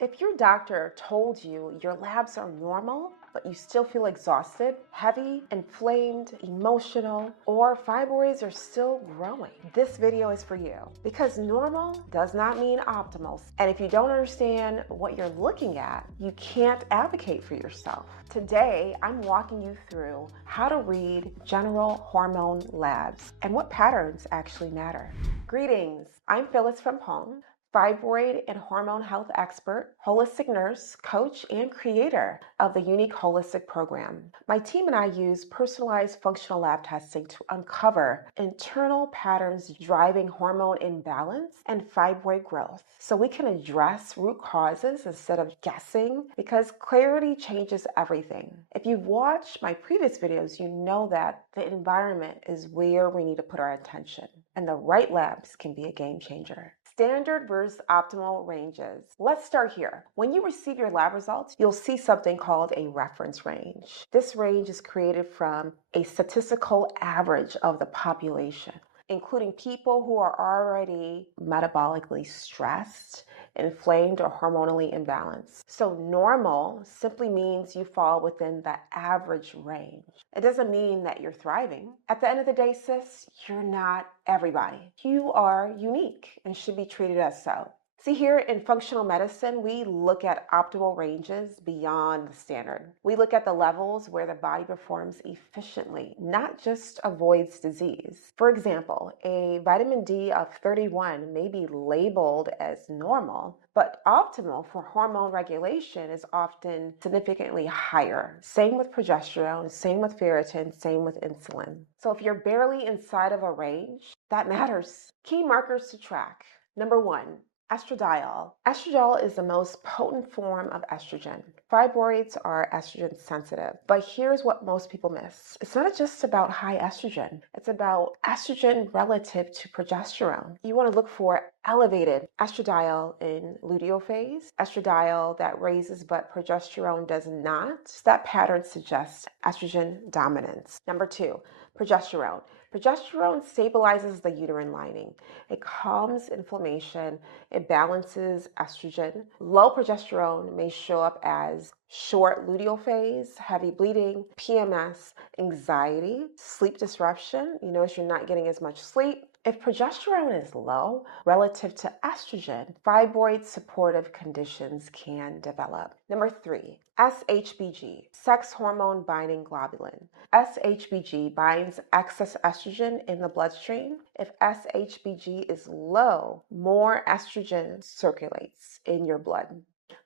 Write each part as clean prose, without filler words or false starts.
If your doctor told you your labs are normal, but you still feel exhausted, heavy, inflamed, emotional, or fibroids are still growing, this video is for you. Because normal does not mean optimal. And if you don't understand what you're looking at, you can't advocate for yourself. Today, I'm walking you through how to read general hormone labs and what patterns actually matter. Greetings, I'm Phyllis from home, fibroid and hormone health expert, holistic nurse, coach, and creator of the Unique Holistic Program. My team and I use personalized functional lab testing to uncover internal patterns driving hormone imbalance and fibroid growth, so we can address root causes instead of guessing, because clarity changes everything. If you've watched my previous videos, you know that the environment is where we need to put our attention, and the right labs can be a game changer. Standard versus optimal ranges. Let's start here. When you receive your lab results, you'll see something called a reference range. This range is created from a statistical average of the population, including people who are already metabolically stressed, inflamed, or hormonally imbalanced. So normal simply means you fall within the average range. It doesn't mean that you're thriving. At the end of the day, sis, you're not everybody. You are unique and should be treated as so. See, here in functional medicine, we look at optimal ranges beyond the standard. We look at the levels where the body performs efficiently, not just avoids disease. For example, a vitamin D of 31 may be labeled as normal, but optimal for hormone regulation is often significantly higher. Same with progesterone, same with ferritin, same with insulin. So if you're barely inside of a range, that matters. Key markers to track. Number 1, estradiol. Estradiol is the most potent form of estrogen. Fibroids are estrogen sensitive, but here's what most people miss. It's not just about high estrogen. It's about estrogen relative to progesterone. You want to look for elevated estradiol in luteal phase, estradiol that raises but progesterone does not. That pattern suggests estrogen dominance. Number 2, progesterone. Progesterone stabilizes the uterine lining. It calms inflammation. It balances estrogen. Low progesterone may show up as short luteal phase, heavy bleeding, PMS, anxiety, sleep disruption. You notice you're not getting as much sleep. If progesterone is low relative to estrogen, fibroid supportive conditions can develop. Number 3, SHBG, sex hormone binding globulin. SHBG binds excess estrogen in the bloodstream. If SHBG is low, more estrogen circulates in your blood.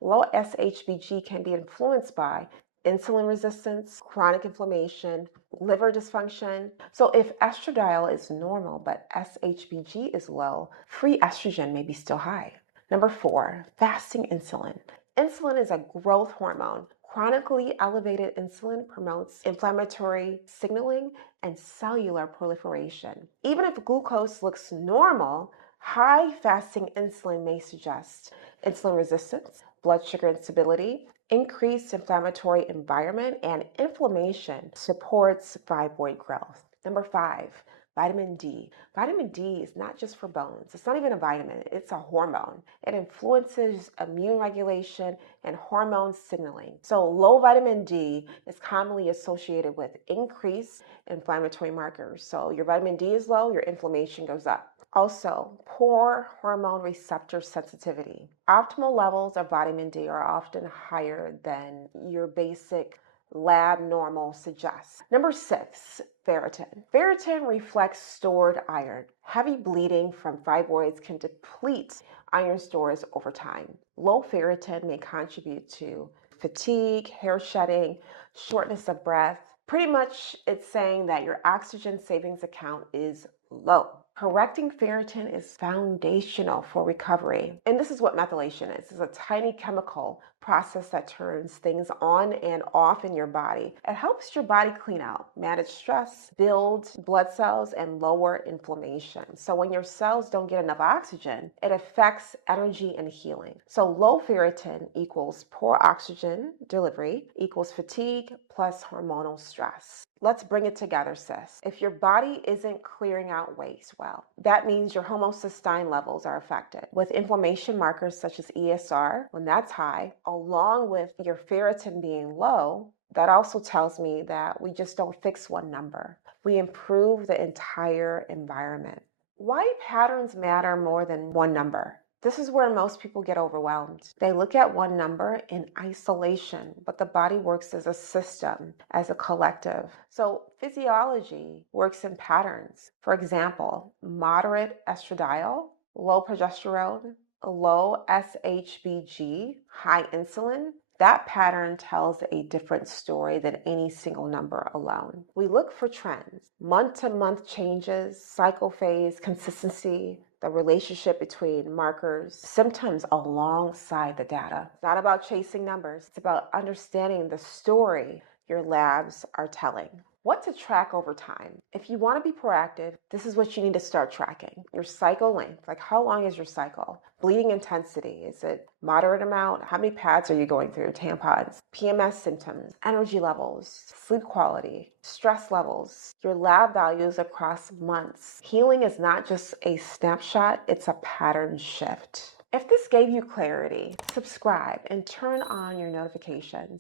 Low SHBG can be influenced by insulin resistance, chronic inflammation, liver dysfunction. So if estradiol is normal but SHBG is low, free estrogen may be still high. Number 4, fasting insulin. Insulin is a growth hormone. Chronically elevated insulin promotes inflammatory signaling and cellular proliferation. Even if glucose looks normal, high fasting insulin may suggest insulin resistance, blood sugar instability, increased inflammatory environment, and inflammation supports fibroid growth. Number 5, vitamin D. Vitamin D is not just for bones. It's not even a vitamin. It's a hormone. It influences immune regulation and hormone signaling. So low vitamin D is commonly associated with increased inflammatory markers. So your vitamin D is low, your inflammation goes up. Also, poor hormone receptor sensitivity. Optimal levels of vitamin D are often higher than your basic lab normal suggests. Number 6, ferritin. Ferritin reflects stored iron. Heavy bleeding from fibroids can deplete iron stores over time. Low ferritin may contribute to fatigue, hair shedding, shortness of breath. Pretty much it's saying that your oxygen savings account is low. Correcting ferritin is foundational for recovery. And this is what methylation is. It's a tiny chemical process that turns things on and off in your body. It helps your body clean out, manage stress, build blood cells, and lower inflammation. So when your cells don't get enough oxygen, it affects energy and healing. So low ferritin equals poor oxygen delivery equals fatigue plus hormonal stress. Let's bring it together, sis. If your body isn't clearing out waste well, that means your homocysteine levels are affected. With inflammation markers such as ESR, when that's high, along with your ferritin being low, that also tells me that we just don't fix one number. We improve the entire environment. Why patterns matter more than one number? This is where most people get overwhelmed. They look at one number in isolation, but the body works as a system, as a collective. So physiology works in patterns. For example, moderate estradiol, low progesterone, low SHBG, high insulin. That pattern tells a different story than any single number alone. We look for trends, month-to-month changes, cycle phase, consistency, the relationship between markers, symptoms alongside the data. It's not about chasing numbers. It's about understanding the story your labs are telling. What to track over time? If you want to be proactive, this is what you need to start tracking. Your cycle length, like how long is your cycle? Bleeding intensity, is it moderate amount? How many pads are you going through? Tampons. PMS symptoms, energy levels, sleep quality, stress levels, your lab values across months. Healing is not just a snapshot, it's a pattern shift. If this gave you clarity, subscribe and turn on your notifications.